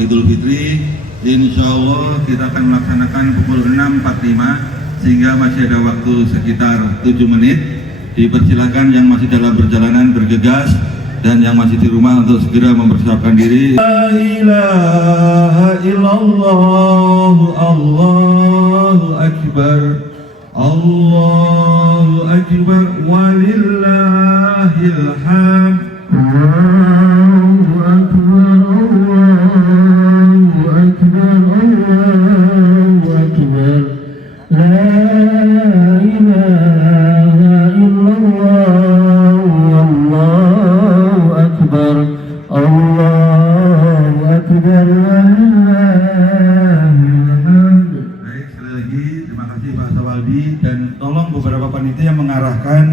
Idul Fitri, insya Allah kita akan melaksanakan pukul 6.45 sehingga masih ada waktu sekitar 7 menit. Dipersilakan yang masih dalam perjalanan bergegas dan yang masih di rumah untuk segera mempersiapkan diri. La ilaha illallah, Allahu Akbar, Allahu Akbar, walillahil hamd.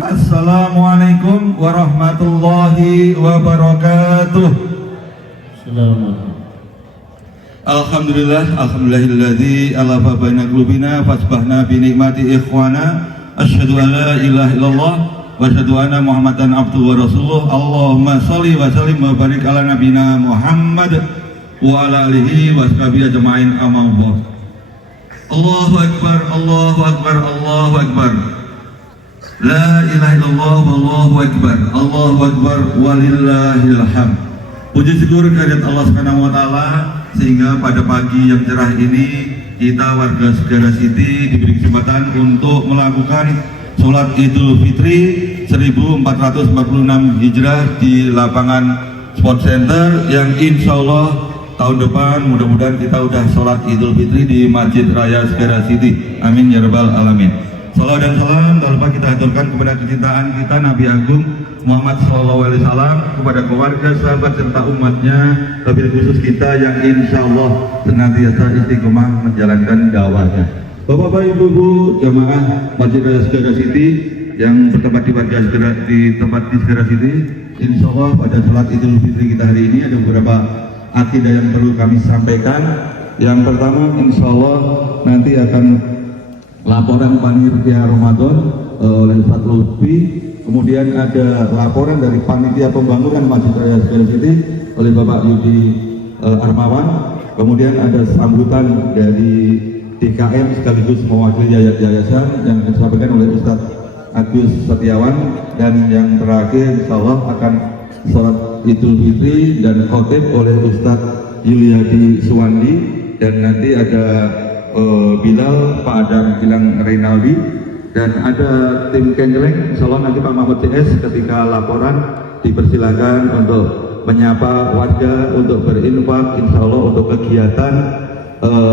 Assalamualaikum warahmatullahi wabarakatuh. Alhamdulillahilladzi alafa baina qulubina fasbahna bi nikmati ikhwana asyhadu an la ilaha illallah wa asyhadu anna muhammadan abduhu wa rasuluh. Allahumma shalli wa sallim wa barik ala nabina Muhammad wa ala alihi wa sahbihi ajmain, amma ba'd. Allahu akbar, Allahu akbar, Allahu akbar. La ilaha illallah, wallahu akbar, Allahu akbar, walillahil hamd. Puji syukur kehadirat Allah Subhanahu wa taala sehingga pada pagi yang cerah ini kita warga Segara City diberi kesempatan untuk melakukan sholat Idul Fitri 1446 Hijrah di lapangan Sport Center yang insya Allah tahun depan mudah-mudahan kita udah sholat Idul Fitri di Masjid Raya Segara City. Amin ya rabbal alamin. Salam dan salam tak lupa kita aturkan kepada kecintaan kita Nabi Agung Muhammad SAW, kepada keluarga, sahabat serta umatnya, lebih khusus kita yang insya Allah senantiasa istiqomah menjalankan dakwahnya. Bapak-bapak, ibu-ibu, jamaah Masjid Raya Segara City yang bertempat di tempat di Segara City, insya Allah pada salat Idul Fitri kita hari ini ada beberapa akidah yang perlu kami sampaikan. Yang pertama, insya Allah nanti akan laporan panitia Ramadan oleh Ustaz Lutfi, kemudian ada laporan dari panitia pembangunan Masjid Raya Segara City oleh Bapak Yudi Armawan, kemudian ada sambutan dari DKM sekaligus mewakili yayasan yang disampaikan oleh Ustaz Agus Setiawan, dan yang terakhir insya Allah akan sholat Idul Fitri dan khotib oleh Ustaz Yuliadi Suwandi, dan nanti ada Bilal, Pak Adam Gilang Reynaldi, Dan ada tim Kenjeleng, insya Allah nanti Pak Mahfud CS ketika laporan dipersilakan untuk menyapa warga untuk berinfak, insya Allah untuk kegiatan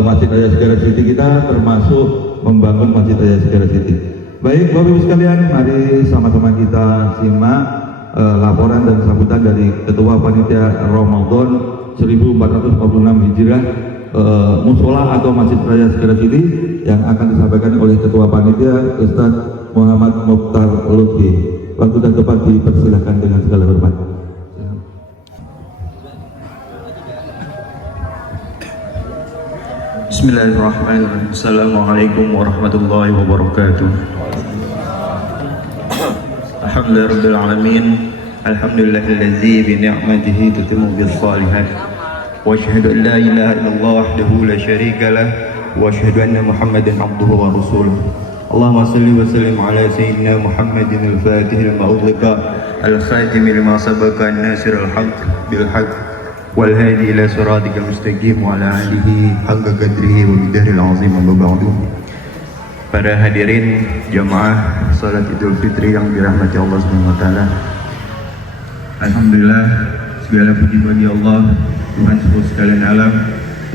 Masjid Raya Segara City kita, termasuk membangun Masjid Raya Segara City. Baik Bapak Ibu sekalian, mari sama-sama kita simak laporan dan sambutan dari Ketua Panitia Ramadan 1446 Hijriah Musola atau Masjid Raya Segara City yang akan disampaikan oleh Ketua Panitia Ustadz Muhammad Mukhtar Lutfi. Waktu dan tempat dipersilahkan dengan segala hormat. Bismillahirrahmanirrahim. Assalamualaikum warahmatullahi wabarakatuh. Alhamdulillahirabbil alamin. Alhamdulillahillazi bi ni'matihi tatimmu bis shalihat. Wa asyhadu an la ilaha illallah wahdahu la syarika lah wa asyhadu anna Muhammadan abduhu wa rasuluh. Allahumma shalli wa sallim ala sayyidina Muhammadin al-fatih lima ughliqa al-khatim lima sabaqa an-nasir al-haqq bil haqq wal hadi ila siratikal mustaqim wa ala alihi haqqa qadrihi wa miqdaril azim amma ba'du. Para hadirin jamaah salat Idul Fitri yang dirahmati Allah Subhanahu wa taala. Alhamdulillah, segala puji bagi Allah, Tuhan seluruh sekalian alam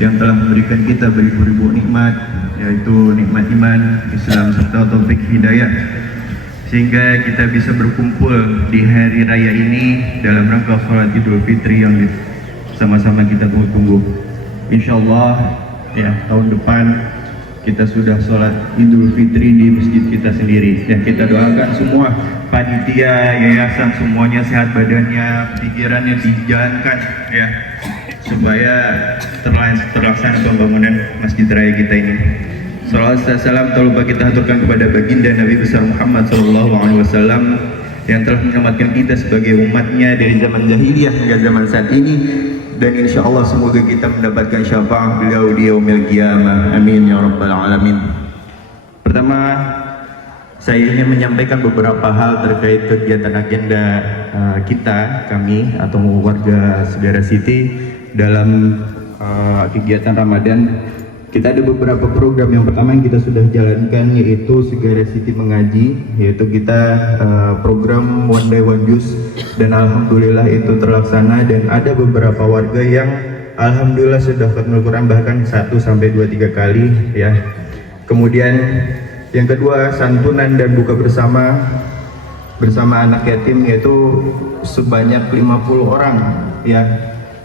yang telah memberikan kita beribu-ribu nikmat, yaitu nikmat iman, Islam serta taufik hidayah, sehingga kita bisa berkumpul di hari raya ini dalam rangka salat Idul Fitri yang sama-sama kita tunggu-tunggu. Insyaallah ya, tahun depan kita sudah sholat Idul Fitri di masjid kita sendiri. Dan kita doakan semua panitia, yayasan, semuanya sehat badannya, pikirannya dijalankan ya, supaya terlaksana pembangunan masjid raya kita ini. Salawat dan salam tak lupa kita haturkan kepada baginda Nabi besar Muhammad SAW yang telah menyelamatkan kita sebagai umatnya dari zaman jahiliyah hingga zaman saat ini. Dan insya Allah semoga kita mendapatkan syafaat beliau di yaumil qiyamah. Amin ya rabbal alamin. Pertama, saya ingin menyampaikan beberapa hal terkait kegiatan agenda kami atau warga Segara City dalam kegiatan Ramadan. Kita ada beberapa program. Yang pertama yang kita sudah jalankan yaitu Segara City mengaji, yaitu kita program One Day One Juice, dan alhamdulillah itu terlaksana, dan ada beberapa warga yang alhamdulillah sudah khatamul Quran bahkan 1 sampai 2-3 kali ya. Kemudian yang kedua, santunan dan buka bersama anak yatim, yaitu sebanyak 50 orang ya.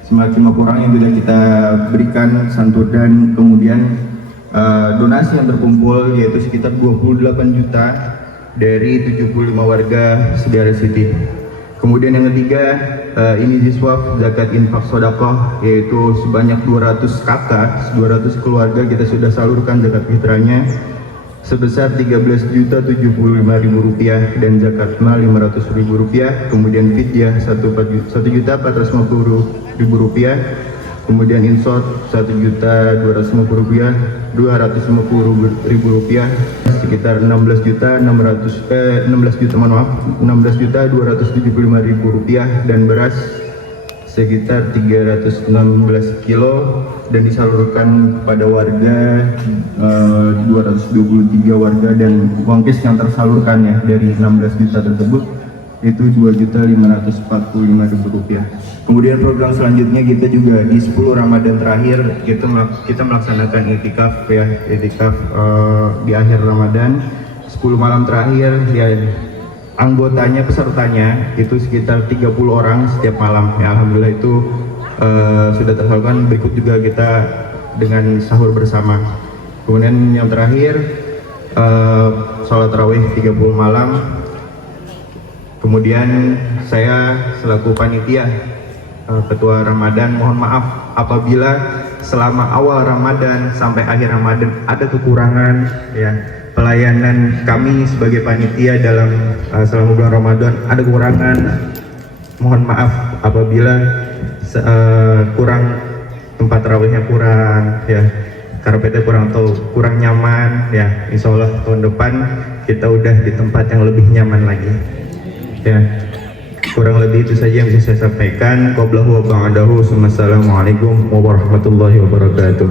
Sebanyak 50 orang yang sudah kita berikan santunan. Kemudian donasi yang terkumpul yaitu sekitar 28 juta dari 75 warga Segara City. Kemudian yang ketiga, ini Ziswaf zakat infak sodakoh, yaitu sebanyak 200 kakak, 200 keluarga kita sudah salurkan zakat fitrahnya sebesar 13.075.000 rupiah, dan zakat mal 500.000 rupiah. Kemudian fidyah 1.450.000 rupiah. Kemudian insot 1.250.000 rupiah, sekitar 16.275.000 rupiah, dan beras sekitar 316 kilo, dan disalurkan pada warga 223 warga, dan uang cash yang tersalurkan ya dari 16 juta tersebut itu 2.545.000 rupiah. Kemudian program selanjutnya kita juga di 10 Ramadan terakhir kita melaksanakan itikaf ya, itikaf di akhir Ramadan 10 malam terakhir ya. Anggotanya, pesertanya itu sekitar 30 orang setiap malam ya, alhamdulillah itu sudah tersalurkan. Berikut juga kita dengan sahur bersama. Kemudian yang terakhir sholat tarawih 30 malam. Kemudian saya selaku panitia ketua Ramadan, mohon maaf apabila selama awal Ramadan sampai akhir Ramadan ada kekurangan ya, pelayanan kami sebagai panitia dalam selama bulan Ramadan ada kekurangan. Mohon maaf apabila kurang, tempat tarawihnya kurang ya, karpetnya kurang atau kurang nyaman ya. Insya Allah tahun depan kita udah di tempat yang lebih nyaman lagi ya. Kurang lebih itu saja yang bisa saya sampaikan. Qablahu wa ba'dahu. Assalamualaikum warahmatullahi wabarakatuh.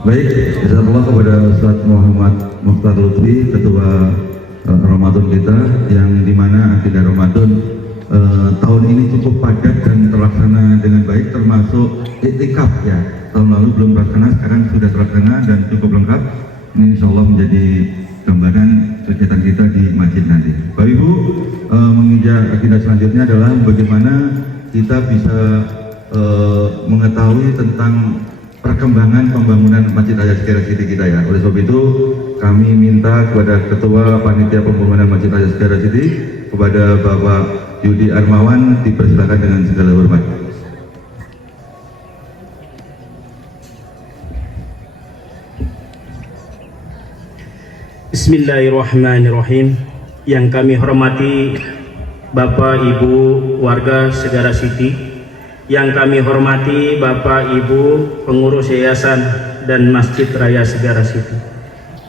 Baik, jazakallah kepada Ustaz Muhammad Mukhtar Lutfi, Ketua Ramadan kita, yang dimana akidah Ramadan tahun ini cukup padat dan terlaksana dengan baik, termasuk iktikaf ya. Tahun lalu belum terlaksana, sekarang sudah terlaksana dan cukup lengkap. Ini insya Allah menjadi gambaran kegiatan kita di masjid nanti. Bapak Ibu, menginjak agenda selanjutnya adalah bagaimana kita bisa mengetahui tentang perkembangan pembangunan Masjid Raya Segara City kita ya. Oleh sebab itu kami minta kepada Ketua Panitia Pembangunan Masjid Raya Segara City, kepada Bapak Yudi Armawan, dipersilakan dengan segala hormat. Bismillahirrahmanirrahim. Yang kami hormati Bapak Ibu warga Segara City, yang kami hormati Bapak Ibu pengurus yayasan dan Masjid Raya Segara City,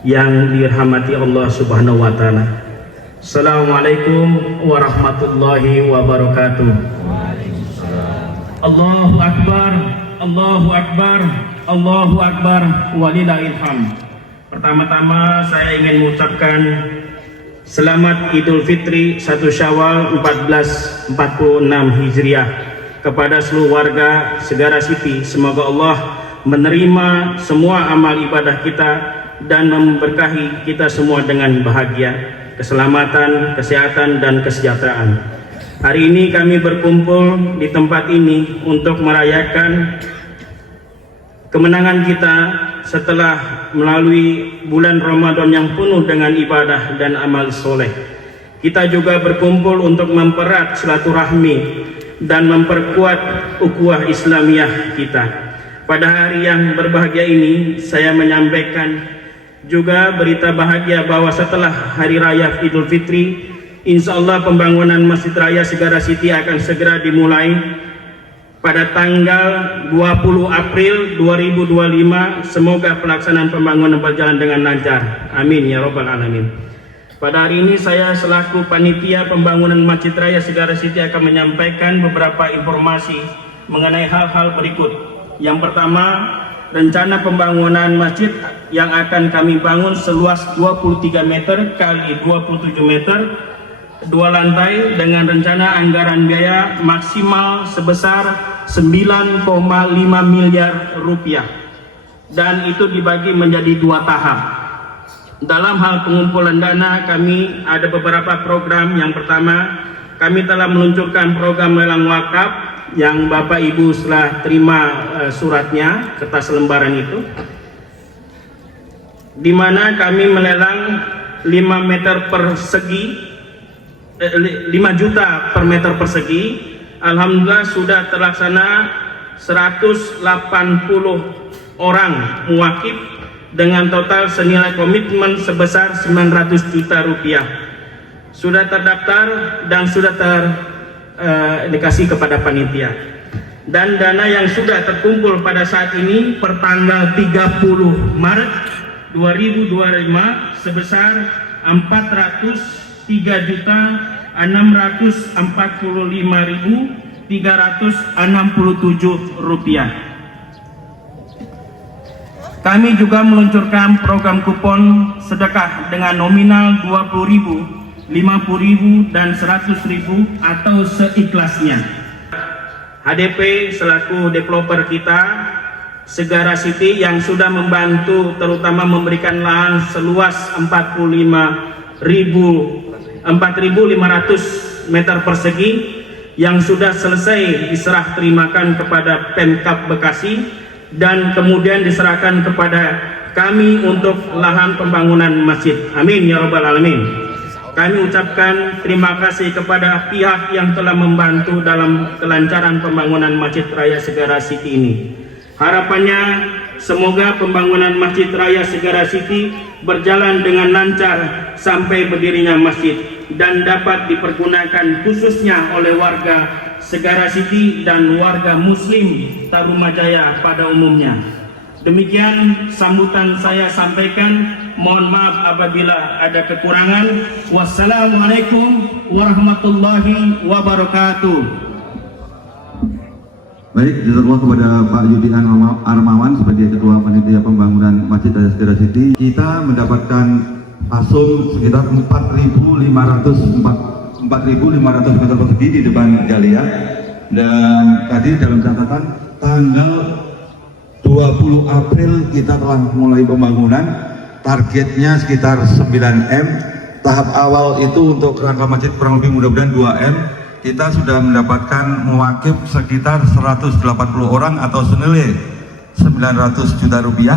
yang dirahmati Allah Subhanahu wa taala. Assalamualaikum warahmatullahi wabarakatuh. Allahu akbar, Allahu akbar, Allahu akbar, walillahil hamd. Pertama-tama saya ingin mengucapkan selamat Idul Fitri 1 Syawal 1446 Hijriah kepada seluruh warga Segara City. Semoga Allah menerima semua amal ibadah kita dan memberkahi kita semua dengan bahagia, keselamatan, kesehatan, dan kesejahteraan. Hari ini kami berkumpul di tempat ini untuk merayakan kemenangan kita setelah melalui bulan Ramadan yang penuh dengan ibadah dan amal soleh. Kita juga berkumpul untuk mempererat silaturahmi dan memperkuat ukhuwah Islamiyah kita. Pada hari yang berbahagia ini, saya menyampaikan juga berita bahagia bahwa setelah Hari Raya Idul Fitri, insya Allah pembangunan Masjid Raya Segara City akan segera dimulai pada tanggal 20 April 2025. Semoga pelaksanaan pembangunan berjalan dengan lancar. Amin ya Rabbal Alamin. Pada hari ini saya selaku panitia pembangunan Masjid Raya Segara City akan menyampaikan beberapa informasi mengenai hal-hal berikut. Yang pertama, rencana pembangunan masjid yang akan kami bangun seluas 23 meter kali 27 meter, 2 lantai, dengan rencana anggaran biaya maksimal sebesar 9,5 miliar rupiah, dan itu dibagi menjadi 2 tahap. Dalam hal pengumpulan dana, kami ada beberapa program. Yang pertama, kami telah meluncurkan program lelang wakaf yang Bapak Ibu setelah terima suratnya, kertas lembaran itu, di mana kami melelang 5 meter persegi, 5 juta per meter persegi. Alhamdulillah sudah terlaksana 180 orang muwakif dengan total senilai komitmen sebesar 900 juta rupiah. Sudah terdaftar dan sudah dikasih kepada panitia. Dan dana yang sudah terkumpul pada saat ini per tanggal 30 Maret 2025 sebesar 403.645.367 rupiah. Kami juga meluncurkan program kupon sedekah dengan nominal 20.000, 50.000, dan 100.000 atau seikhlasnya. HDP selaku developer kita Segara City yang sudah membantu terutama memberikan lahan seluas 4.500 meter persegi yang sudah selesai diserah terimakan kepada Pemkab Bekasi dan kemudian diserahkan kepada kami untuk lahan pembangunan masjid. Amin ya Rabbal Alamin. Kami ucapkan terima kasih kepada pihak yang telah membantu dalam kelancaran pembangunan Masjid Raya Segara City ini. Harapannya semoga pembangunan Masjid Raya Segara City berjalan dengan lancar sampai berdirinya masjid dan dapat dipergunakan khususnya oleh warga Segara City dan warga Muslim Tarumajaya pada umumnya. Demikian sambutan saya sampaikan. Mohon maaf apabila ada kekurangan. Wassalamualaikum warahmatullahi wabarakatuh. Baik, jazakallah kepada Pak Yudian Armawan sebagai Ketua Panitia Pembangunan Masjid Raya Segara City. Kita mendapatkan asum sekitar 4.500 meter persegi di depan Galia. Dan tadi dalam catatan tanggal 20 April kita telah mulai pembangunan, targetnya sekitar 9M. Tahap awal itu untuk kerangka masjid kurang lebih mudah-mudahan 2M. Kita sudah mendapatkan mewakif sekitar 180 orang atau senilai 900 juta rupiah,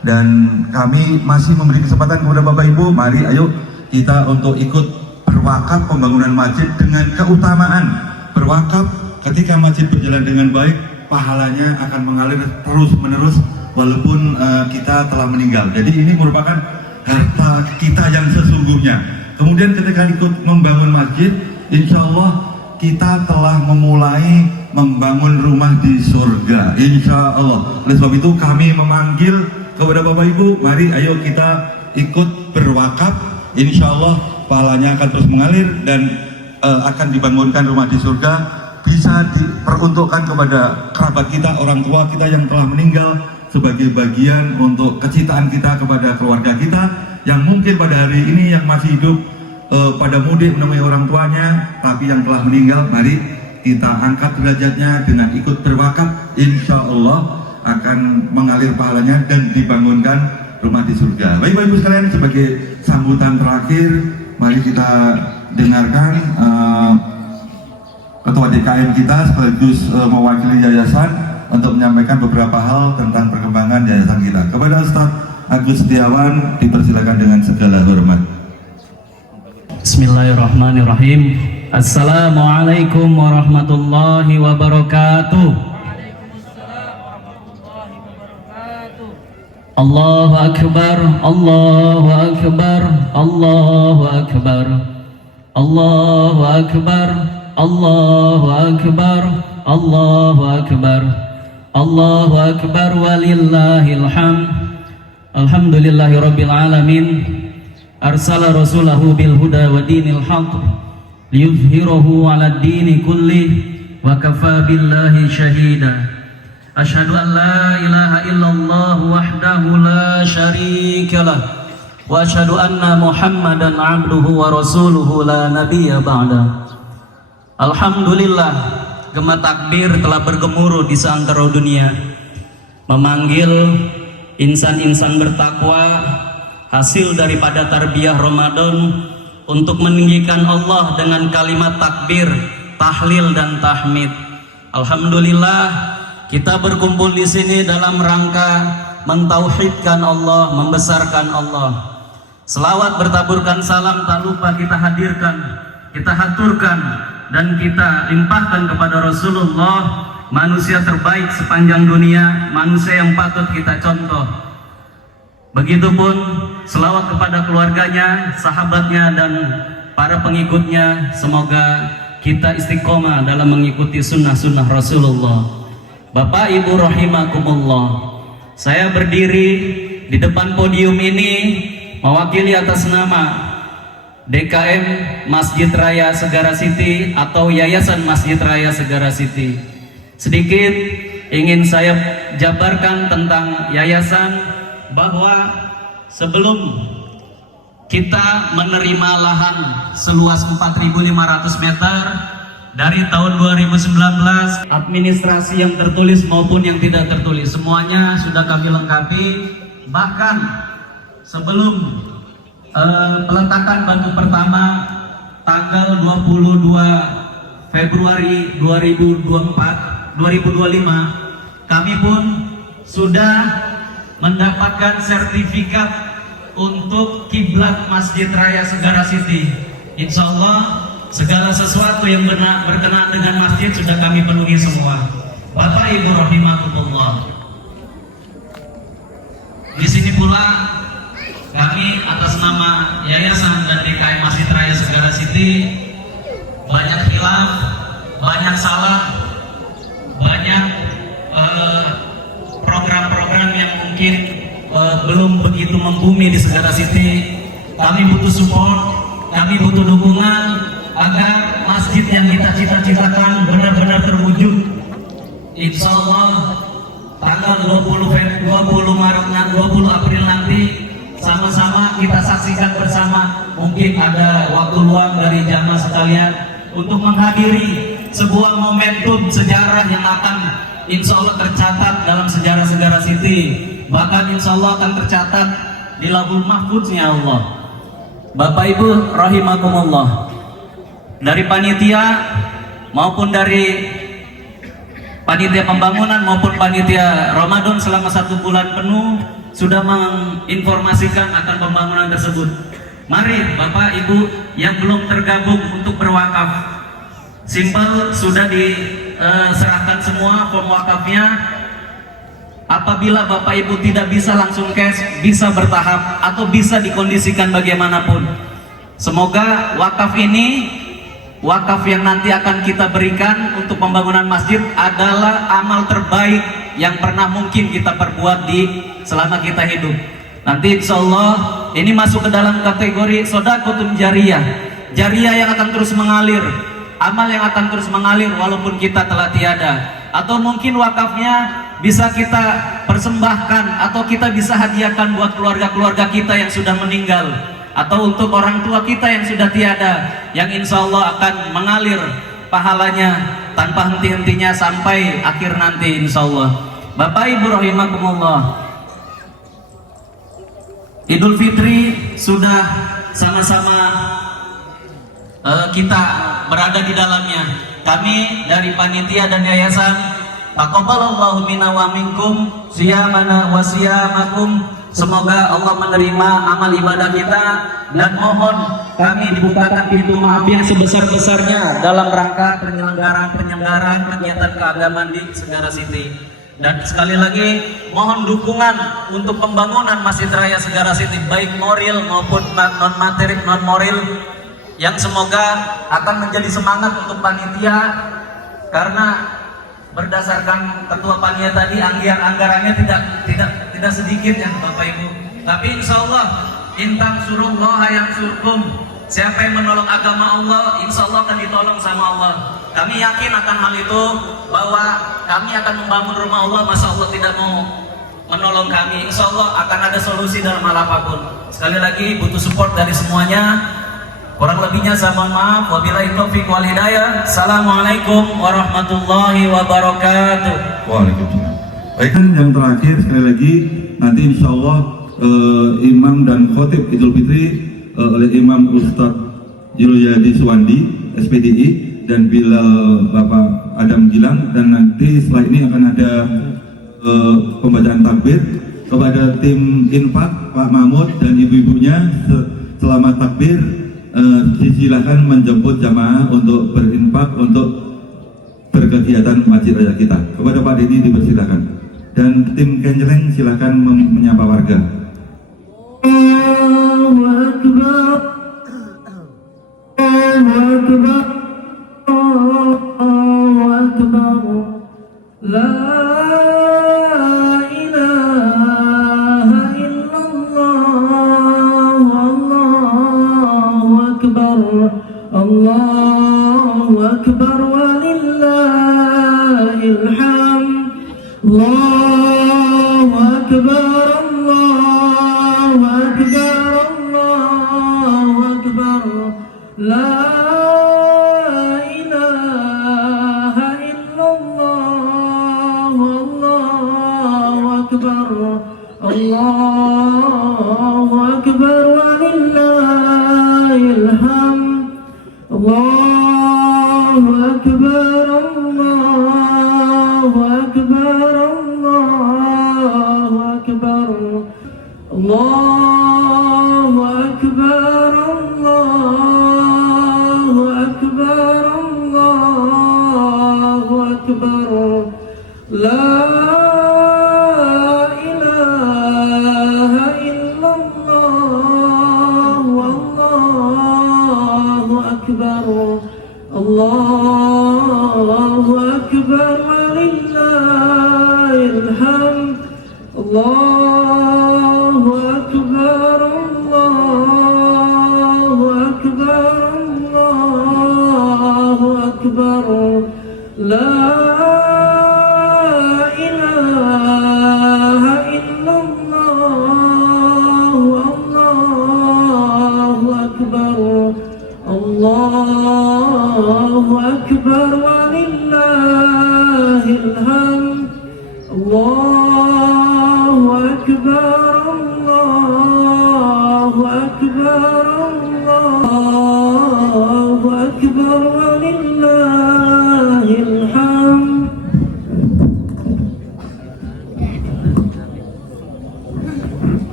dan kami masih memberi kesempatan kepada Bapak Ibu, mari ayo kita untuk ikut berwakaf pembangunan masjid dengan keutamaan berwakaf. Ketika masjid berjalan dengan baik, pahalanya akan mengalir terus menerus walaupun kita telah meninggal. Jadi ini merupakan harta kita yang sesungguhnya. Kemudian ketika ikut membangun masjid, insya Allah kita telah memulai membangun rumah di surga, insya Allah. Oleh sebab itu kami memanggil kepada Bapak Ibu, mari ayo kita ikut berwakaf. Insya Allah pahalanya akan terus mengalir dan akan dibangunkan rumah di surga, bisa diperuntukkan kepada kerabat kita, orang tua kita yang telah meninggal, sebagai bagian untuk kecintaan kita kepada keluarga kita yang mungkin pada hari ini yang masih hidup pada mudik menemui orang tuanya, tapi yang telah meninggal, mari kita angkat derajatnya dengan ikut berwakaf. Insya Allah akan mengalir pahalanya dan dibangunkan rumah di surga. Baik Bapak Ibu sekalian, sebagai sambutan terakhir, mari kita dengarkan Ketua DKM kita sekaligus mewakili yayasan untuk menyampaikan beberapa hal tentang perkembangan yayasan kita. Kepada Ustadz Agus Setiawan dipersilakan dengan segala hormat. Bismillahirrahmanirrahim. Assalamualaikum warahmatullahi wabarakatuh. Allahu akbar, Allahu akbar, Allahu akbar, Allahu akbar, Allahu akbar, Allahu akbar, Allahu akbar, walillahil hamd. Alhamdulillahi rabbil alamin. Arsala rasulahu bil huda wa dinil haqq liyuzhirahu 'ala ad-dini kulli wa kafa billahi shahida. Asyhadu an la ilaha illallah wahdahu la syarika lah wa asyhadu anna Muhammadan 'abduhu wa rasuluhu la nabiyya ba'da. Alhamdulillah, gema takbir telah bergemuruh di seantero dunia, memanggil insan-insan bertakwa, hasil daripada tarbiyah Ramadan, untuk meninggikan Allah dengan kalimat takbir, tahlil dan tahmid. Alhamdulillah, kita berkumpul di sini dalam rangka mentauhidkan Allah, membesarkan Allah. Selawat bertaburkan salam tak lupa kita hadirkan, kita haturkan dan kita limpahkan kepada Rasulullah, manusia terbaik sepanjang dunia, manusia yang patut kita contoh. Begitupun selawat kepada keluarganya, sahabatnya, dan para pengikutnya. Semoga kita istiqomah dalam mengikuti sunnah-sunnah Rasulullah. Bapak Ibu rahimakumullah, saya berdiri di depan podium ini mewakili atas nama DKM Masjid Raya Segara City atau Yayasan Masjid Raya Segara City. Sedikit ingin saya jabarkan tentang yayasan, bahwa sebelum kita menerima lahan seluas 4.500 meter dari tahun 2019, administrasi yang tertulis maupun yang tidak tertulis semuanya sudah kami lengkapi. Bahkan sebelum peletakan batu pertama tanggal 22 Februari 2025, kami pun sudah mendapatkan sertifikat untuk kiblat Masjid Raya Segara City. Insya Allah segala sesuatu yang berkenaan dengan masjid sudah kami penuhi semua. Bapak Ibu rahimakumullah, di sini pula kami atas nama Yayasan dan DKM Masjid Raya Segara City banyak khilaf, banyak salah, banyak program-program yang mungkin belum begitu membumi di Segara City. Kami butuh support, kami butuh dukungan agar masjid yang kita cita-citakan benar-benar terwujud. Insya Allah tanggal 20 Maret 20 April nanti sama-sama kita saksikan bersama. Mungkin ada waktu luang dari jamaah sekalian untuk menghadiri sebuah momentum sejarah yang akan insya Allah tercatat dalam sejarah Siti. Bahkan insya Allah akan tercatat di Lauhul Mahfuznya Allah. Bapak Ibu rahimakumullah, dari panitia maupun dari panitia pembangunan maupun panitia Ramadan selama 1 bulan penuh sudah menginformasikan akan pembangunan tersebut. Mari Bapak Ibu yang belum tergabung untuk berwakaf, simpel sudah diserahkan semua form wakafnya. Apabila Bapak Ibu tidak bisa langsung cash, bisa bertahap atau bisa dikondisikan bagaimanapun. Semoga wakaf ini, wakaf yang nanti akan kita berikan untuk pembangunan masjid adalah amal terbaik yang pernah mungkin kita perbuat selama kita hidup. Nanti insya Allah ini masuk ke dalam kategori sodaqotun jariyah, jariyah yang akan terus mengalir, amal yang akan terus mengalir walaupun kita telah tiada. Atau mungkin wakafnya bisa kita persembahkan atau kita bisa hadiahkan buat keluarga-keluarga kita yang sudah meninggal, atau untuk orang tua kita yang sudah tiada, yang insya Allah akan mengalir pahalanya tanpa henti-hentinya sampai akhir nanti insya Allah. Bapak Ibu rahimakumullah, Idul Fitri sudah sama-sama kita berada di dalamnya. Kami dari panitia dan yayasan, taqabbalallahu minna wa minkum siyamana wa siyamakum. Semoga Allah menerima amal ibadah kita, dan mohon kami dibukakan pintu maaf yang sebesar-besarnya dalam rangka penyelenggaraan kegiatan keagamaan di Segara Siti. Dan sekali lagi mohon dukungan untuk pembangunan Masjid Raya Segara Siti, baik moral maupun non materi, non moral, yang semoga akan menjadi semangat untuk panitia, karena berdasarkan ketua panitia tadi anggarannya tidak sedikit ya Bapak Ibu. Tapi insya Allah intang surullah yang surkum, siapa yang menolong agama Allah insya Allah akan ditolong sama Allah. Kami yakin akan hal itu, bahwa kami akan membangun rumah Allah, masa Allah tidak mau menolong kami. Insya Allah akan ada solusi dalam hal apapun. Sekali lagi butuh support dari semuanya. Kurang lebihnya saya mohon maaf. Wabillahi taufiq wal hidayah. Assalamualaikum warahmatullahi wabarakatuh. Waalaikumsalam. Baik, yang terakhir sekali lagi nanti insya Allah imam dan khotib Idul Fitri oleh Imam Ustadz Juliadi Suwandi SPDI dan Bilal Bapak Adam Gilang, dan nanti setelah ini akan ada pembacaan takbir. Kepada tim infak Pak Mahmud dan ibu-ibunya selama takbir silakan menjemput jamaah untuk berinfak untuk berkegiatan masjid raya kita. Kepada Pak Didi dipersilakan, dan tim kenjeleng silakan menyapa warga. Allahu Akbar, Allahu Akbar, Allahu Akbar, la Allahu Akbar walillahil hamd. Allahu Akbar, Allahu Akbar, Allahu Akbar, la ilaha illallah, Allahu Akbar, Allahu Akbar walillahil hamd. Allahu Akbar, Allahu Akbar, Allahu Akbar, Allahu Akbar, Allahu Akbar, Allahu Akbar, la ilaha illallah, wallahu akbar, Allahu akbar walillahil hamd. Allahu akbar, Allahu akbar, Allahu akbar, la إله إلا الله الله أكبر الله أكبر ولله الحمد الله أكبر الله أكبر الله أكبر ولله الحمد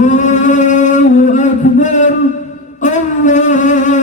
الله أكبر الله